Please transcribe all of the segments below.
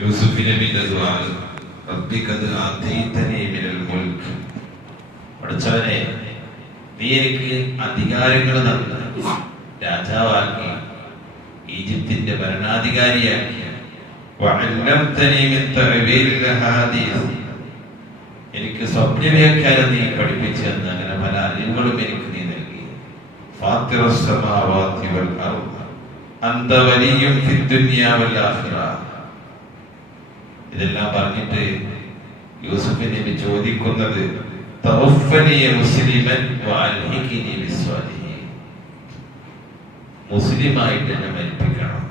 യൂസുഫ് നബിന്റെ ദുആ റബ്ബിക്കത് ആതീതനി മിനൽ മുൽക്ക് പഠിച്ചവനെ നീ എനിക്ക് അധികാരങ്ങൾ തന്ന് രാജാവാക്കി ഈജിപ്തിന്റെ ഭരണാധികാരിയാക്കി. എനിക്ക് സ്വപ്നവ്യാഖ്യാനം നീ പഠിപ്പിച്ചു തന്ന് അങ്ങനെ പല അറിവുകളും എനിക്ക് നീ നൽകി. അർദ്. അന്ത വലിയും ഇതെല്ലാം പറഞ്ഞിട്ട് യൂസുഫ് നബി ചോദിക്കുന്നത് മുസ്ലിമായിട്ട് എന്നെ മരിപ്പിക്കണം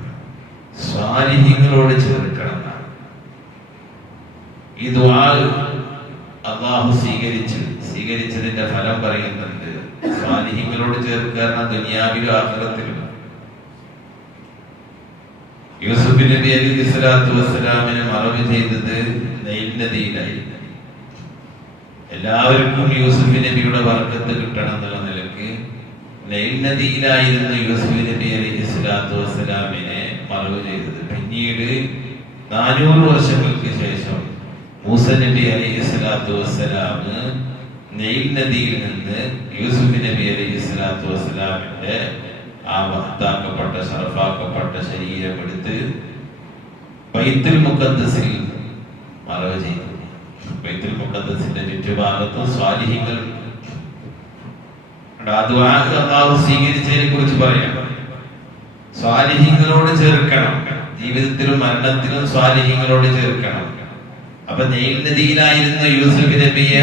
സ്വാലിഹീങ്ങളോട് ചേർക്കണം. ഈ ദുആ അള്ളാഹു സ്വീകരിച്ചു സ്വീകരിച്ചതിന്റെ ഫലം പറയുന്നുണ്ട് സ്വാലിഹീങ്ങളോട് ചേർക്കുക ദുനിയാവിലും ആഖിറത്തിലും യൂസുഫ് നബി അലി സ്വലാത്തു വസ്സലാമിനെ മറവ് ചെയ്തത് നൈൽ നദിയിലായി എല്ലാവർക്കും യൂസുഫ് നബിയുടെ വർക്കത്ത് കിട്ടണം എന്നുള്ള നിലയ്ക്ക് നൈൽ നദിയിലായിരുന്ന യൂസുഫ് നബി അലി സ്വലാത്തു വസ്സലാമിനെ മറവ് ചെയ്തത്. പിന്നീട് നാനൂറ് വർഷങ്ങൾക്ക് ശേഷം മൂസ നബി അലി സ്വലാത്തു വസ്സലാം നെയിൽ നദിയിൽ നിന്ന് യൂസുഫ് നബി അലി സ്വലാത്തു വസ്സലാമിന്റെ ആ മഹത്താക്കപ്പെട്ട സർഫാക്കപ്പെട്ട ശരീരം എടുത്ത് ബൈത്തുൽ മുഖദ്ദസിൽ മറവ് ചെയ്തു. ബൈത്തുൽ മുഖദ്ദസിന്റെ ചുറ്റുഭാഗത്ത് അള്ളാഹു സ്വീകരിച്ചതിനെ കുറിച്ച് പറയാം. സ്വാലിഹിങ്ങളോട് ചേർക്കണം. ജീവിതത്തിലും മരണത്തിലും സ്വാലിഹിങ്ങളോട് ചേർക്കണം. അപ്പൊ നെയിൽ നദിയിലായിരുന്ന യൂസഫ് നബിയെ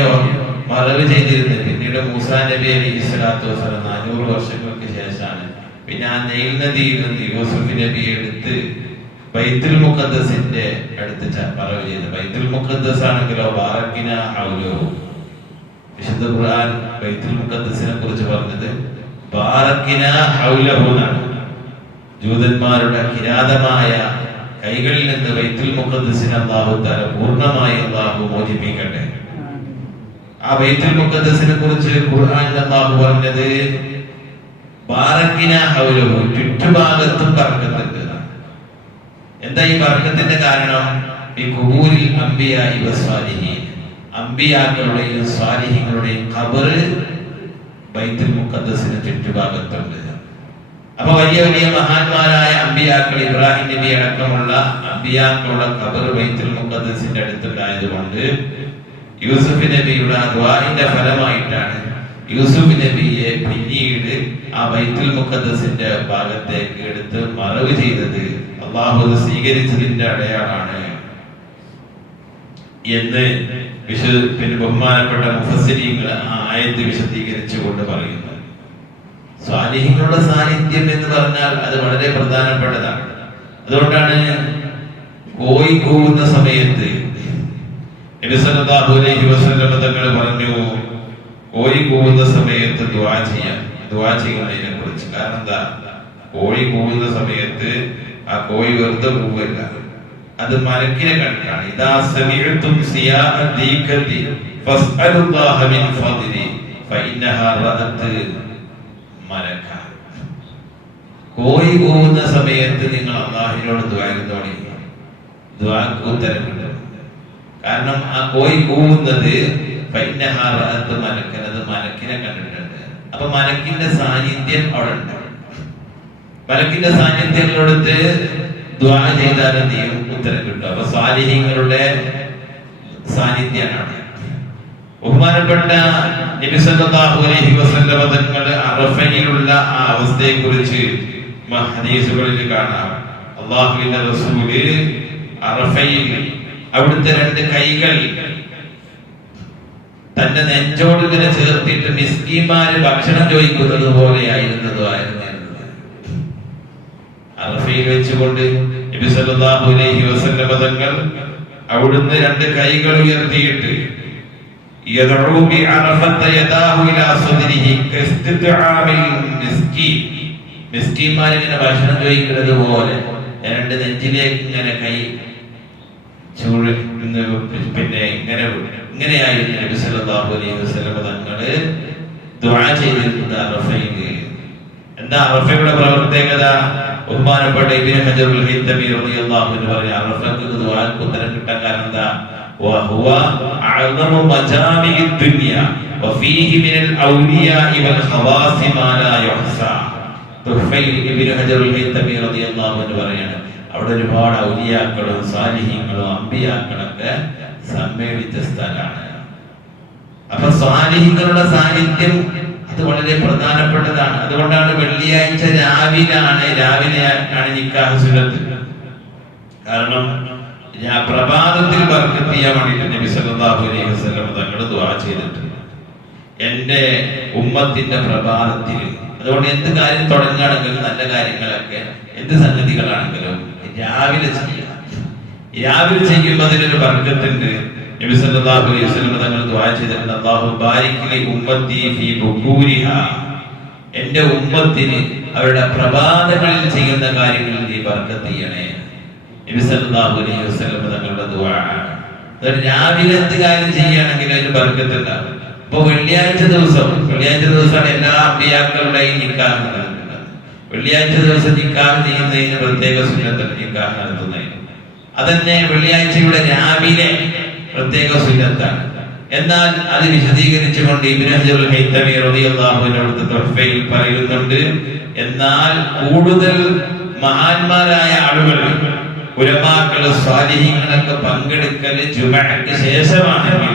മറവ് ചെയ്തിരുന്നത്. പിന്നീട് മൂസാ നബി അലി ഇസ്ലാത്തു വസ്ലം നാനൂറ് വർഷങ്ങൾക്ക് ശേഷമാണ്. പിന്നെ ആ നെയിൽ നദിയിൽ നിന്ന് യൂസുഫ് നബി എടുത്ത് ബൈത്തുൽ മുഖദ്ദസിന്റെ അടുത്ത് മറവ് ചെയ്ത്. ബൈത്തുൽ മുഖദ്ദസ് ആണെങ്കിലോ ബാറക്കിന ഹൗലോ. വിശുദ്ധ ഖുർആൻ ബൈത്തുൽ മുഖദ്ദസിനെ കുറിച്ച് പറഞ്ഞത് ബാറക്കിന ഹൗലഹു എന്നാണ്. ജൂതന്മാരുടെ കിരാതമായ കൈകളിൽ നിന്ന് ബൈത്തുൽ മുഖദ്സിനെ അള്ളാഹു തല പൂർണമായി അള്ളാഹു മോചിപ്പിക്കട്ടെ. ആ ബൈത്തുൽ മുഖദ്ദസിനെ കുറിച്ച് ഖുർആൻ അള്ളാഹു പറഞ്ഞത് ബാറക്കിന ഹൗലഹു ചുറ്റുഭാഗത്തും പറക്കത്തുണ്ട് എന്താ ഈ ബർക്കത്തിന്റെ കാരണം? ഈ കുബൂരിൽ അമ്പിയ ഇവ സ്വാലിഹി അമ്പിയാക്കളുടെയും സ്വാലിഹിങ്ങളുടെയും ഖബറ് ബൈത്തുൽ മുഖദ്സിന് ചുറ്റുഭാഗത്തുണ്ട്. അപ്പൊ വലിയ വലിയ മഹാന്മാരായ അമ്പിയാക്കൾ ഇബ്രാഹിം നബി അടക്കമുള്ള അമ്പിയാക്കളുടെ ഖബർ ബൈത്തുൽ മുഖദ്ദസിന്റെ അടുത്തുണ്ടായതുകൊണ്ട് യൂസുഫ് നബിയുടെ ദ്വാരിന്റെ ഫലമായിട്ടാണ് യൂസുഫ് നബിയെ പിന്നീട് ആ ബൈത്തുൽ മുഖദ്ദസിന്റെ ഭാഗത്തേക്ക് എടുത്ത് മറവ് ചെയ്തത് അള്ളാഹു സ്വീകരിച്ചതിന്റെ അടയാളാണ്. എന്ന് വിശു പിന്നെ ബഹുമാനപ്പെട്ട മുഫസ്സിരീങ്ങൾ ആ ആയത്ത് വിശദീകരിച്ചു കൊണ്ട് പറയുന്നു. സ്വാലിഹികളുടെ സാന്നിധ്യം എന്ന് പറഞ്ഞാൽ അത് വളരെ പ്രധാനപ്പെട്ടതാണ്. അതുകൊണ്ടാണ് കോയി കൂവുന്ന സമയത്ത് നബി സല്ലല്ലാഹു അലൈഹി വസല്ലം തങ്ങൾ പറഞ്ഞു കോഴി കൂവുന്ന സമയത്ത് ദുആ ചെയ്യാം. ദുആ ചെയ്യുന്നതിനെ കുറിച്ച് കാരണം എന്താ? കോഴി കൂവുന്ന സമയത്ത് ആ കോഴി വെറുതെ കൂവല്ല. അത് മലക്കിനെ കണ്ടിട്ടാണ് ഇദാ സമീഴത്തും സിയാഅ ദീകതി ഫസ്അലുല്ലാഹ മിൻ ഫദ്ലി. മലക കോഴി പോകുന്ന സമയത്ത് നിങ്ങൾ അള്ളാഹിനോട് ദ്വാരുന്നോടി ദ്വാക്ക് ഉത്തരം കിട്ടും കാരണം ആ കോഴി കൂവുന്നത് മലക്കൻ അത് മലക്കിനെ കണ്ടിട്ടുണ്ട്. അപ്പൊ മലക്കിന്റെ സാന്നിധ്യം അവിടെ ഉണ്ട് മലക്കിന്റെ സാന്നിധ്യങ്ങളെടുത്ത് ദ്വാ ചെയ്താൽ എന്ത് ചെയ്യും? ഉത്തരം കിട്ടും. അപ്പൊ സ്വാലിഹ്യങ്ങളുടെ സാന്നിധ്യമാണ്. ബഹുമാനപ്പെട്ട നബി സല്ലല്ലാഹു അലൈഹി വസല്ലം തങ്ങൾ അറഫയിലുള്ള ആ അവസ്ഥയെ കുറിച്ച് ഹദീസുകളിൽ കാണാം. അള്ളാഹുവിന്റെ റസൂൽ അറഫയിൽ അവിടുത്തെ രണ്ട് കൈകൾ തന്റെ നെഞ്ചോട് ഇങ്ങനെ ചേർത്തിട്ട് മിസ്കിമാര് ഭക്ഷണം ചോദിക്കുന്നത് പോലെയായിരുന്നതുമായിരുന്നു അറഫയിൽ വെച്ചുകൊണ്ട് നബി സല്ലല്ലാഹു അലൈഹി തങ്ങൾ അവിടുന്ന് രണ്ട് കൈകൾ ഉയർത്തിയിട്ട് ഇലാ ഭക്ഷണം ചോദിക്കുന്നത് പോലെ രണ്ട് നെഞ്ചിലേക്ക് ഇങ്ങനെ കൈ ചൂട് പിന്നെ ഇങ്ങനെ ഇങ്ങനെയായിരുന്നു നബി സല്ലല്ലാഹു അലൈഹി വസല്ലം തങ്ങള് ദുആ ചെയ്തിരുന്നത് അറഫയിൽ എന്താ അറഫയുടെ പ്രത്യേകത ബഹുമാനപ്പെട്ട ഇബ്നു ഹജറുൽ ഹൈതമി റളിയല്ലാഹു അൻഹു പറഞ്ഞു അറഫക്ക് ദുആക്ക് ഉത്തരം കിട്ടാൻ കാരണം എന്താ وهو أعظم مجامع الدنيا وفيه من الأولياء والخواص ما لا يحصى തുഹ്ഫയിൽ ഇബ്നു ഹജറുൽ ഹൈതമി റളിയല്ലാഹു അൻഹു പറയാണ് അവിടെ ഒരുപാട് ഔലിയാക്കളും സാലിഹീങ്ങളും അമ്പിയാക്കളൊക്കെ സമ്മേളിച്ച സ്ഥലമാണ്. അപ്പൊ സ്വാലിഹികളുടെ സാന്നിധ്യം അത് വളരെ പ്രധാനപ്പെട്ടതാണ്. അതുകൊണ്ടാണ് വെള്ളിയാഴ്ച രാവിലാണ് രാവിലെ ആണ് കാരണം പ്രഭാതത്തിൽ ബർക്കത്ത് ചെയ്യാൻ വേണ്ടിയിട്ട് നബി സല്ലല്ലാഹു അലൈഹി വസല്ലം ദുആ ചെയ്തിട്ടുണ്ട്. എന്റെ ഉമ്മത്തിന്റെ പ്രഭാതത്തിൽ. അതുകൊണ്ട് എന്ത് കാര്യം തുടങ്ങുകയാണെങ്കിലും നല്ല കാര്യങ്ങളൊക്കെ എന്ത് സംഗതികളാണെങ്കിലും രാവിലെ ചെയ്യുക രാവിലെ ചെയ്യുമ്പോൾ അതിനൊരു ബർക്കത്തുണ്ട് നബി സല്ലല്ലാഹു അലൈഹി വസല്ലം തങ്ങൾ ദുആ ചെയ്തിട്ടുണ്ട്. അല്ലാഹു ബാരിക് ലി ഉമ്മത്തി ഫീ ബുകൂരിഹാ എന്റെ ഉമ്മത്തിന് അവരുടെ പ്രഭാതങ്ങളിൽ ചെയ്യുന്ന കാര്യങ്ങളിൽ നീ ബർക്കത്ത് ചെയ്യണേ. നബി സല്ലല്ലാഹു അലൈഹി വസല്ലം തങ്ങളുടെ ദുആ. അതൊരു രാവിലെ എന്ത് കാര്യം ചെയ്യുകയാണെങ്കിൽ അതിന് ബർക്കത്ത് ഉണ്ടാവും ഇപ്പൊ വെള്ളിയാഴ്ച ദിവസം. വെള്ളിയാഴ്ച ദിവസമാണ് എല്ലാ അമ്പിയാക്കളുടെയും നടക്കുന്നത് വെള്ളിയാഴ്ച ദിവസം നിക്കാഹ് ചെയ്യുന്നതിന് പ്രത്യേക സുന്നത്തുണ്ട് നിക്കാഹ് നടത്തുന്നതിന് അതന്നെ വെള്ളിയാഴ്ചയുടെ രാവിലെ പ്രത്യേക സുന്നത്താണ് എന്നാൽ അത് വിശദീകരിച്ചുകൊണ്ട് ഇബ്നു ഹജറുൽ ഹൈതമി റളിയല്ലാഹു അൻഹു അവിടുത്തെ പറയുന്നുണ്ട്. എന്നാൽ കൂടുതൽ മഹാന്മാരായ ആളുകൾ ഉലമാക്കൾ സ്വാധീനങ്ങളൊക്കെ പങ്കെടുക്കൽ ജുമഅക്ക് ശേഷമാണെങ്കിൽ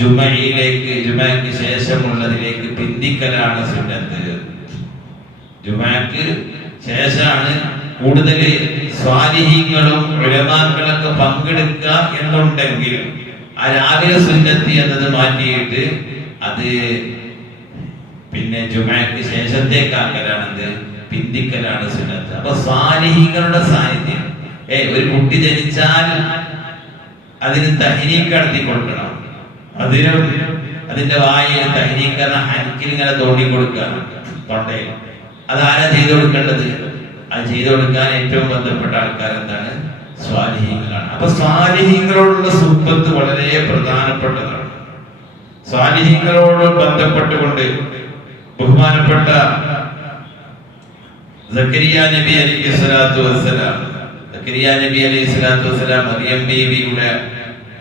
ജുമയിലേക്ക് ജുമയ്ക്ക് ശേഷമുള്ളതിലേക്ക് പിന്തിക്കലാണ് സുന്നത്ത്. ജുമഅക്ക് ശേഷമാണ് കൂടുതൽ സ്വാലിഹീങ്ങളും ഉലമാക്കളൊക്കെ പങ്കെടുക്കുക എന്നുണ്ടെങ്കിൽ ആ രാവിലെ സുന്നത്തി എന്നത് മാറ്റിയിട്ട് അത് പിന്നെ ജുമാക്ക് ശേഷത്തേക്കാക്കലാണെന്ത്? പിന്തിക്കലാണ് സുന്നത്ത്. അപ്പൊ സ്വാലിഹികളുടെ സാന്നിധ്യം. ഏ ഒരു കുട്ടി ജനിച്ചാൽ അതിന് തഹനീക്ക് നടത്തി കൊടുക്കണം. അതിനും അതിന്റെ വായിൽ തഹനീക്കറ ഹനിക്കിൽ ഇങ്ങനെ തോണ്ടി കൊടുക്കണം തൊണ്ടയിൽ. അതാരാ ചെയ്തു കൊടുക്കേണ്ടത്? അത് ചെയ്തു കൊടുക്കാൻ ഏറ്റവും ബന്ധപ്പെട്ട ആൾക്കാർ എന്താണ്? സ്വാലിഹീങ്ങളാണ്. അപ്പൊ സ്വാലിഹീങ്ങളോടുള്ള സുഹൃത്ത് വളരെ പ്രധാനപ്പെട്ടതാണ്. സ്വാലിഹീങ്ങളോട് ബന്ധപ്പെട്ടുകൊണ്ട് ബഹുമാനപ്പെട്ട സക്കരിയ നബി അലി സ്വലാത്തു വസ്സലാം സക്കരിയ നബി അലി സ്വലാത്തു വസ്സലാം മറിയം ബീവിയുടെ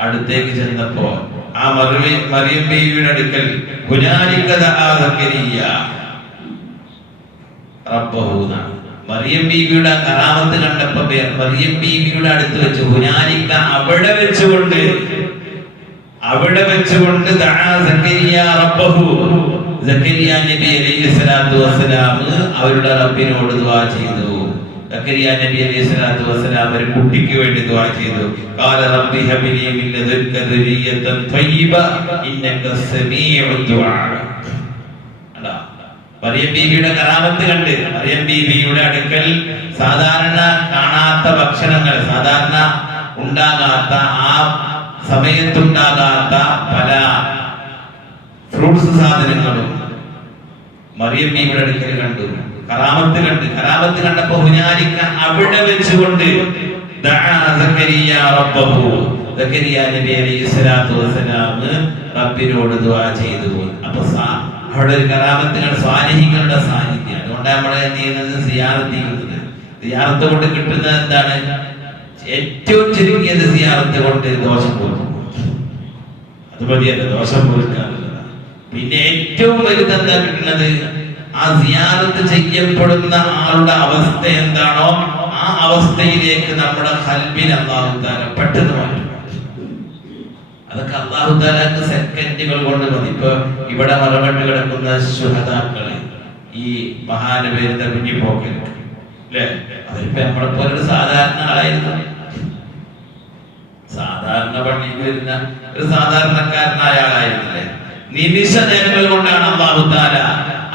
അടുത്തേക്ക് ചെന്നപ്പോ ആ മറിയം ബീവിയുടെ അടുക്കൽ ഹുനാലിക ആ സക്കരിയ റബ്ബഹു മറിയം ബീവിയുടെ കറാമത്ത് കണ്ടപ്പോ മറിയം ബീവിയുടെ അടുത്ത് വെച്ച് ഹുനാലിക്ക അവിടെ വെച്ചുകൊണ്ട് അവിടെ വെച്ചുകൊണ്ട് സക്കരിയ നബി അലൈഹി സ്വലാത്തു വസ്സലാം അവരുടെ റബ്ബിനോട് ദുആ ചെയ്തു. സക്കരിയ നബി അലൈഹി സ്വലാത്തു ഒരു കുട്ടിക്ക് വേണ്ടി ദുആ ചെയ്തു. ഖാല റബ്ബി ഹബിലി മിൻ ലദുൻക ദുരിയത്തൻ ത്വയ്യിബ ഇന്നക സമീഉ ദുആ. മറിയം ബീവിയുടെ കറാമത്ത് കണ്ട് മറിയം ബീവിയുടെ അടുക്കൽ സാധാരണ കാണാത്ത ഭക്ഷണങ്ങൾ സാധാരണ ഉണ്ടാകാത്ത ആ സമയത്തുണ്ടാകാത്ത പല ഫ്രൂട്ട്സ് സാധനങ്ങളും മറിയം ബീവിയുടെ അടുക്കൽ കണ്ടു. കറാമത്ത് കണ്ട്. കറാമത്ത് കണ്ടപ്പോ ഹുനാലിക്ക അവിടെ വെച്ചുകൊണ്ട് റബ്ബിനോട് ദുആ ചെയ്തു. അപ്പൊ അവിടെ ഒരു കറാമത്ത് സ്വാനിഹികളുടെ സാന്നിധ്യം. അതുകൊണ്ടാണ് നമ്മൾ എന്ത് ചെയ്യുന്നത്? സിയാറത്ത് സിയാറത്ത് കൊണ്ട് കിട്ടുന്നത് എന്താണ്? ഏറ്റവും ചുരുങ്ങിയത് സിയാറത്ത് കൊണ്ട് ദോഷം പോകും അത് മതിയല്ല ദോഷം പൊറുക്കാനുള്ളതാണ് പിന്നെ ഏറ്റവും വലുത് എന്താ കിട്ടുന്നത്? ആ സിയാറത്ത് ചെയ്യപ്പെടുന്ന ആളുടെ അവസ്ഥ എന്താണോ ആ അവസ്ഥയിലേക്ക് നമ്മുടെ ഹൽബിനെ പെട്ടെന്ന് മാറ്റും. അതൊക്കെ അള്ളാഹു താലാക്ക് സെക്കൻഡുകൾ കൊണ്ട് മതി. ഇപ്പൊ ഇവിടെ മറവട്ട് കിടക്കുന്ന ശുഹതാക്കളെ ഈ മഹാനവേരുടെ കുഞ്ഞിപ്പോക്കൽ അല്ലേ അവരിപ്പോ നമ്മളെ പോലൊരു സാധാരണ ആളായിരുന്നു. സാധാരണ പള്ളിയിൽ വരുന്ന ഒരു സാധാരണക്കാരനായ ആളായിരുന്നില്ലേ? നിമിഷ നേരങ്ങൾ കൊണ്ടാണ് അള്ളാഹുദാല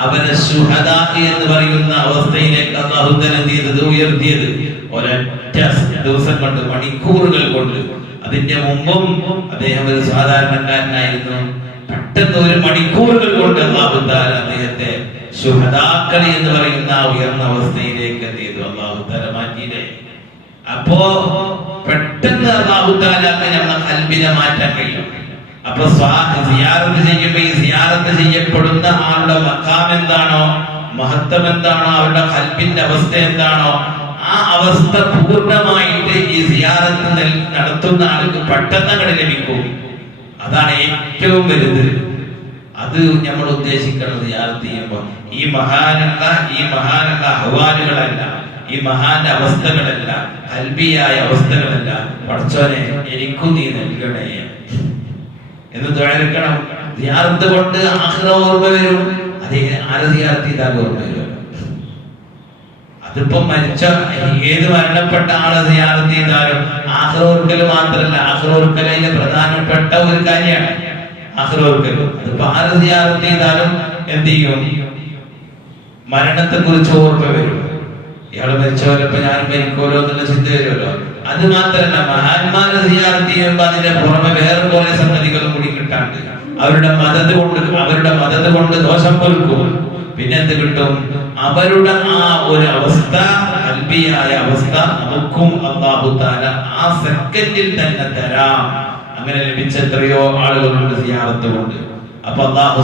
അവനെ ശുഹദാ എന്ന് പറയുന്ന അവസ്ഥയിലേക്ക് അള്ളാഹു താല എന്ത് ചെയ്തത്? ഉയർത്തിയത്. ഒരൊറ്റ ദിവസം കൊണ്ട് മണിക്കൂറുകൾ കൊണ്ട് അതിന്റെ മുമ്പും അദ്ദേഹം ഒരു സാധാരണക്കാരനായിരുന്നു. പെട്ടെന്ന് ഒരു മണിക്കൂറുകൾ കൊണ്ട് അള്ളാഹു താല അദ്ദേഹത്തെ ശുഹദാക്കളി എന്ന് പറയുന്ന ഉയർന്ന അവസ്ഥയിലേക്ക് എന്ത് ചെയ്തു? അള്ളാഹു താല മാറ്റിയില്ലേ? അപ്പോ പെട്ടെന്ന് അള്ളാഹുത്താലാക്ക് നമ്മളെ കൽബിനെ മാറ്റാൻ കഴിയും. അപ്പൊ സിയാറത്ത് ചെയ്യുമ്പോ ഈ സിയാറത്ത് ചെയ്യപ്പെടുന്ന ആളുടെ മക്കാം എന്താണോ? മഹത്വം എന്താണോ? അവരുടെ കൽബിന്റെ അവസ്ഥ എന്താണോ? ആ അവസ്ഥ പൂർണമായിട്ട് ഈ സിയാറത്ത് നടത്തുന്ന ആൾക്ക് പെട്ടെന്ന് അങ്ങോട്ട് ലഭിക്കും. അതാണ് ഏറ്റവും വലുത്. അത് നമ്മൾ ഉദ്ദേശിക്കുന്നത് സിയാറത്ത് ചെയ്യുമ്പോൾ ഈ മഹാനല്ല ഈ മഹാനല്ല അഹ്വാനുകളല്ല ഈ മഹാന്റെ അവസ്ഥകളല്ല കൽബിയായ അവസ്ഥകളല്ല. പഠിച്ചോനെ എനിക്കും നീ നൽകണേ. എന്ന് സിയാറത്ത് കൊണ്ട് ആഹ്റ ഓർമ്മ വരും. അതേ ആരതിയാർത്തി ഓർമ്മ വരും. അതിപ്പോ മരിച്ച ഏത് മരണപ്പെട്ട ആൾ സിയാറത്ത് ചെയ്താലും ആഹ്റോർക്കൽ മാത്രല്ല ആഹ്റോർക്കലിലെ പ്രധാനപ്പെട്ട ഒരു കാര്യമാണ്. ആഹ്റോർക്കൽ അതിപ്പോ ആര് സിയാറത്ത് ചെയ്താലും എന്ത് ചെയ്യും? മരണത്തെ കുറിച്ച് ഓർമ്മ വരും. ഇയാൾ മരിച്ചവരപ്പോ ഞാൻ മരിക്കോലോ എന്നുള്ള ചിന്ത വരുമല്ലോ. അത് മാത്രല്ല മഹാന്മാരെ സിയാറത്ത് ചെയ്യുമ്പോ അതിന്റെ പുറമെ വേറെ കുറെ സംഗതികളും കൂടി കിട്ടാണ്ട് അവരുടെ മതത് കൊണ്ട് അവരുടെ മതത് കൊണ്ട് ദോഷം പൊറുക്കും പിന്നെന്ത് കിട്ടും? അവരുടെ ആ ഒരു അവസ്ഥ അൽബിയായ അവസ്ഥ നമുക്കും അള്ളാഹു താല ആ സെക്കൻഡിൽ തന്നെ തരാം. അങ്ങനെ ലഭിച്ച എത്രയോ ആളുകളുണ്ട് സിയാറത്ത് കൊണ്ട് അപ്പൊ അള്ളാഹു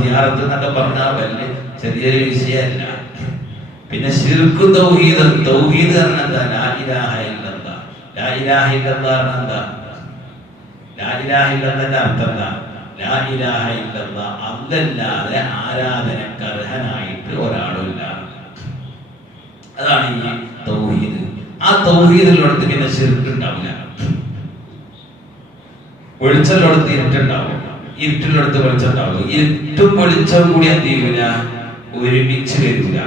സിയാറത്ത് എന്നൊക്കെ പറഞ്ഞാൽ വലിയ ചെറിയൊരു വിഷയമല്ല. പിന്നെ ശിർക്ക് തൗഹീദ്. തൗഹീദ് എന്താ? ലാ ഇലാഹ ഇല്ലല്ലാ ലാ ഇലാഹ ഇല്ലല്ലാ എന്താ? അർത്ഥം എന്താ? അല്ലല്ലാതെ ആരാധനക്ക് അർഹനായിട്ട് ഒരാളുമില്ല. അതാണ് ഈ തൗഹീദ്. ആ തൗഹീദിലോടത്ത് പിന്നെ ചെറുക്കുണ്ടാവില്ല വെളിച്ചല്ലോടത്ത് ഇരുട്ടുണ്ടാവും ഇരുട്ടിലോടത്ത് വെളിച്ചം ഉണ്ടാവും ഇരുട്ടും വെളിച്ചം കൂടി എന്ത് ചെയ്യൂല? ഒരുമിച്ച് വരൂല.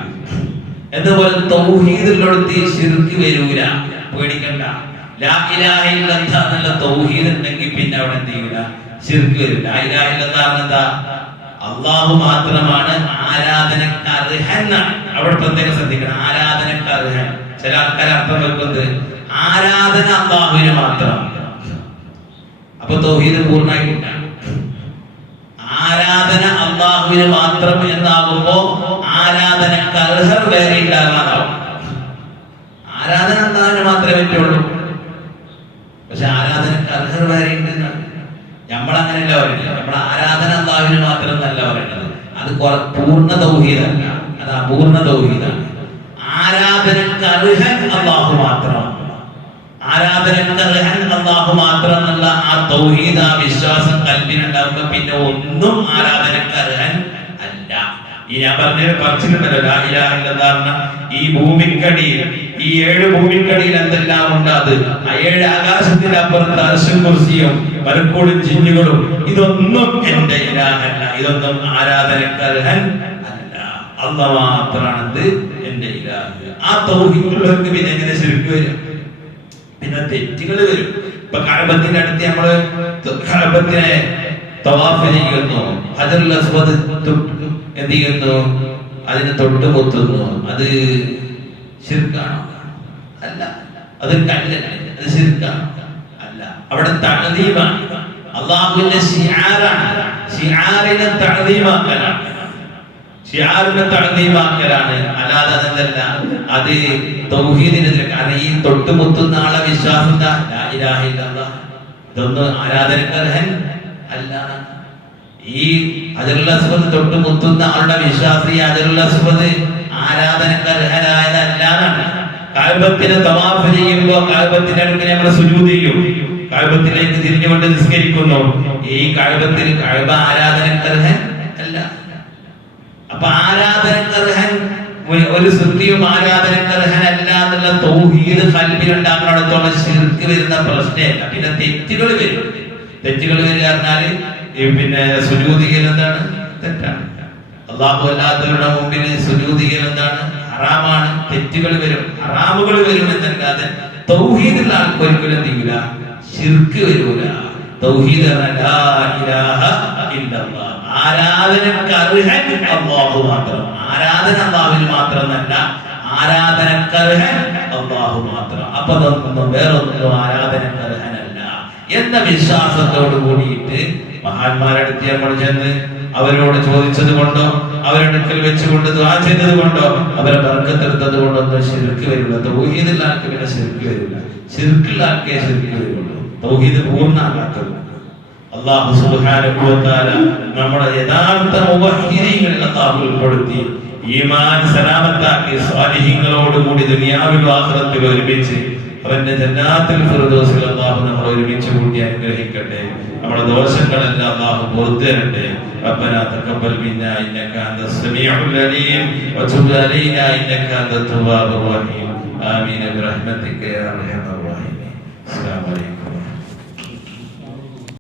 എന്നപോലെ തൗഹീദിലോടത്ത് ശിർക്ക് വരൂല. പേടിക്കണ്ട. ലാ ഇലാഹ ഇല്ലല്ലാഹ് എന്നുള്ള തൗഹീദ് ഉണ്ടെങ്കിൽ പിന്നെ അവിടെ എന്ത് ചെയ്യൂല ശിർക്ക് വരും എന്താ? അള്ളാഹു മാത്രമാണ് ആരാധനക്ക് അർഹൻ എന്നാണ്. അവിടെ പ്രത്യേകം ശ്രദ്ധിക്കണം. ആരാധനക്കാർഹൻ ചില ആൾക്കാർ അർത്ഥം വെക്കുന്നത് ആരാധന അള്ളാഹുവിന് മാത്രം. അപ്പൊ തൗഹീദ് പൂർണമായിട്ടില്ല ആരാധന അള്ളാഹുവിന് മാത്രം എന്നാകുമ്പോ ആരാധനക്കർഹർ വേറെ ഉണ്ടാകാതാവും ആരാധന അള്ളാഹുവിന് മാത്രമേ പറ്റുള്ളൂ. പക്ഷെ ആരാധനക്കർഹർ വേറെ ഉണ്ട് നമ്മൾ അങ്ങനെയല്ല പറയുന്നത്. നമ്മൾ ആരാധന അള്ളാഹുവിന് മാത്രം എന്നല്ല പറയുന്നത്. അത് പൂർണ തൗഹീദല്ല അത് അപൂർണ തൗഹീദാണ് ആരാധനക്ക് അർഹൻ അള്ളാഹു മാത്രമാണ് ആരാധനക്ക് അർഹൻ അള്ളാഹു മാത്രം എന്നുള്ള ആ തൗഹീദ് ആ വിശ്വാസം കൽപ്പിനുണ്ടാകുമ്പോ പിന്നെ ഒന്നും ആരാധനക്ക് അർഹൻ അല്ല. ഈ ഞാൻ പറഞ്ഞ പറച്ചിട്ടുണ്ടല്ലോ ലാ ഇലാഹ എന്ന ഈ ഭൂമിക്കടിയിൽ ഈ ഏഴ് ഭൂമിക്കടിയിൽ എന്തെല്ലാം ഉണ്ട് അത്? ആ ഏഴ് ആകാശത്തിന് അപ്പുറത്ത് അർശും കുർസിയും പലപ്പോഴും ജിന്നുകളും. ഇതൊന്നും എന്റെ ഇലാഹല്ല. ഇതൊന്നും ആരാധനക്ക് അർഹൻ അല്ല അല്ല മാത്രമാണത് എന്റെ ഇലാഹ്. ആ തൗഹിക്കുള്ളവർക്ക് പിന്നെ എങ്ങനെ ശരിക്കും വരും? പിന്നെ തെറ്റുകൾ വരും. ഇപ്പൊ കഴബത്തിന്റെ അടുത്ത് നമ്മൾ കഴബത്തിനെ തവാഫ് ചെയ്യുന്നു. ഹജറുൽ അസ്വദ് എന്ത് ചെയ്യുന്നു? അതിനെ തൊട്ട് മുത്തുന്നു അത് ശിർക്കാണോ? അല്ല. അത് കല്ലല്ല. അത് ശിർക്കാണ്. അല്ല. അവിടെ തഅദീമാണ് അള്ളാഹുവിന്റെ ഷിആറാണ് ഷിആറിനെ തഴതീമാക്കലാണ് ഷിയാറിന്റെ തടന്നീമാക്കലാണ് അല്ലാതെ അതല്ല അത് തൗഹീദിനെതിരെ കാരണം ഈ തൊട്ടുമുത്തുന്ന ആളെ വിശ്വാസം. ഇതൊന്നും ആരാധനക്കർഹൻ അല്ല ഈ അജറുൽ അസ്വദ് തൊട്ടുമുത്തുന്ന ആളുടെ വിശ്വാസി അജറുൽ അസ്വദ് ആരാധനക്കർഹനായതല്ല എന്നാണ് കാൽബത്തിനെ തവാഫ് ചെയ്യുമ്പോൾ കാൽബത്തിന്റെ അടുത്ത് നമ്മൾ സുജൂദ് ചെയ്യും. കാൽബത്തിലേക്ക് തിരിഞ്ഞുകൊണ്ട് നിസ്കരിക്കുന്നു. ഈ കാൽബത്തിൽ കാൽബ ആരാധനക്കർഹൻ അല്ല. അപ്പൊ ആരാധനക്കർഹൻ ഒരു- സുത്തിയും ആരാധന ആരാധനക്കർഹൻ അല്ല എന്നുള്ള തൗഹീദ് കൽബിൽ ഉണ്ടാകുന്നിടത്തോളം ശിർക്ക് വരുന്ന പ്രശ്നമല്ല. പിന്നെ തെറ്റുകൾ വരും. തെറ്റുകൾ വരിക പറഞ്ഞാൽ പിന്നെ സുജൂതികൾ എന്താണ്? തെറ്റാണ്. അള്ളാഹു അല്ലാത്തവരുടെ മുമ്പിൽ സുജൂതികൾ എന്താണ്? ഹറാമാണ് തെറ്റുകൾ വരും ഹറാമുകൾ വരും എന്നല്ലാതെ തൗഹീദുള്ള ആൾക്ക് ഒരിക്കലും എന്ത് ശിർക്ക് വരൂല. തൗഹീദ്. ആരാധനക്ക് അർഹൻ അല്ലാഹു മാത്രം. ആരാധന അള്ളാഹുവിൽ മാത്രമല്ല ആരാധനക്ക് അർഹൻ അള്ളാഹു മാത്രം. അപ്പൊ അതൊന്നും വേറൊന്നും ആരാധനക്ക് അർഹനല്ല എന്ന വിശ്വാസത്തോട് കൂടിയിട്ട് മഹാന്മാരടുത്ത് നമ്മൾ ചെന്ന് അവരോട് ചോദിച്ചത് കൊണ്ടോ അവരടുക്കൽ വെച്ചുകൊണ്ട് ദ്വാ ചെയ്തത് കൊണ്ടോ അവരെ ബർക്കത്തെടുത്തത് കൊണ്ടോ ഒന്നും ശിർക്ക് വരില്ല. തൗഹീദുള്ള ആൾക്ക് പിന്നെ ശിർക്ക് വരില്ല. ശിർക്കുള്ള ആൾക്കേ ശിർക്ക് വരുള്ളൂ. തൗഹീദ് പൂർണമാകാത്തത് അള്ളാഹു സുബ്ഹാനഹു വ തആല നമ്മുടെ യഥാർത്ഥ മുവഹ്ഹിദീങ്ങളിൽ അള്ളാഹു ഉൾപ്പെടുത്തി ഈമാൻ സലാമത്താക്കി സ്വാലിഹ്യങ്ങളോടുകൂടി ദുനിയാവിലും ആഖിറത്തിലും ഒരുമിച്ച് അവന്റെ ജന്നാത്തിൽ ഫിർദൗസിൽ അല്ലാഹു നമ്മൾ ഒരുമിച്ച് കൂട്ടി അനുഗ്രഹിക്കട്ടെ നമ്മുടെ ദോഷങ്ങളെല്ലാം അല്ലാഹു പുറത്തു തരട്ടെ ربنا تقبل منا انك انت السميع العليم وتب علينا انك انت التواب الرحيم امين برحمتك يا ارحم الراحمين السلام عليكم